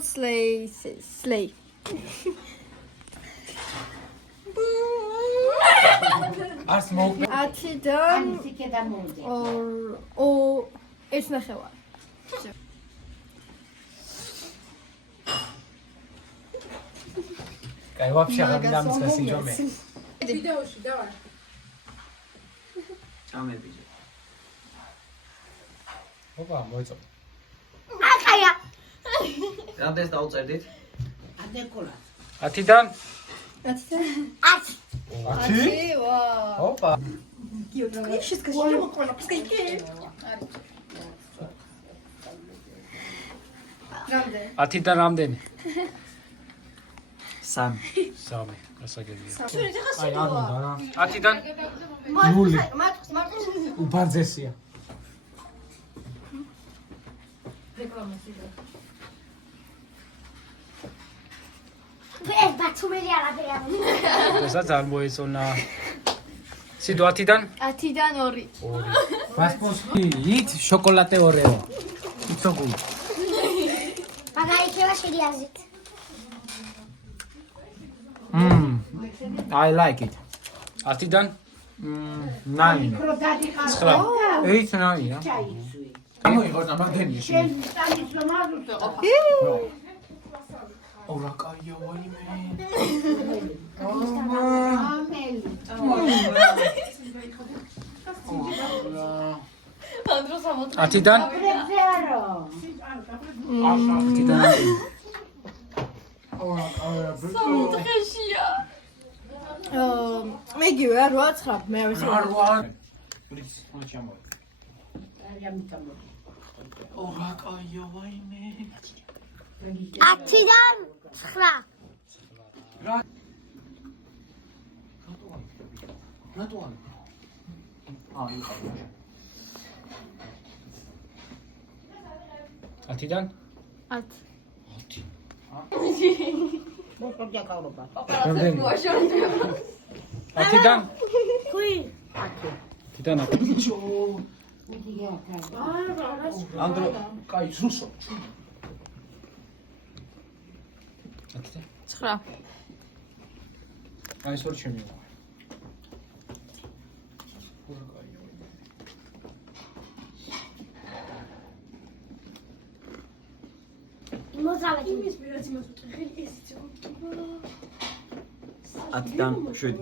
Slay. არ სმოუკ 10-დან ორ ეს ნახევარი. კაი ვაფშე აღარ დამიწყეს იჯომე ვიდეოში დავარ. ჩამებიჯე. ოპა მოიწო აკაია. რამდენს დაუწერდით? 10-დან 10-დან 10 ვაუ. ოპა რამდენი? 10-დან რამდენი? 3. 3 გასაგებია შენ ეხა აი არ უნდა რა 10-დან მარტო უბარძესია ეს ბათუმელი არაფერი არ უნდა. ესაც არ მოეწონა სიდო 10-დან 10-დან 2. 2 ვასპოსი ით შოკოლადე ორეო იცოგუ მაგარი ქელა შეიაზით. I like it 10-დან 9 8 9 გამოიღო ნამაგდენია შენ ორა კაია ვაიმე ანდრო 60. 10-დან 10-დან ხეშია. მეგივე 8-9 მე ვიცი. რის მოჩი ამო ორა კაია ვაიმე 10-დან 9. რატოა იყავ 10-დან 10. რამდენი 10-დან ხუი. 10-დან ანდრო კაი ზუსო 10-დან 9. აი სულ ჩემი მოზავედი. 10-დან 7.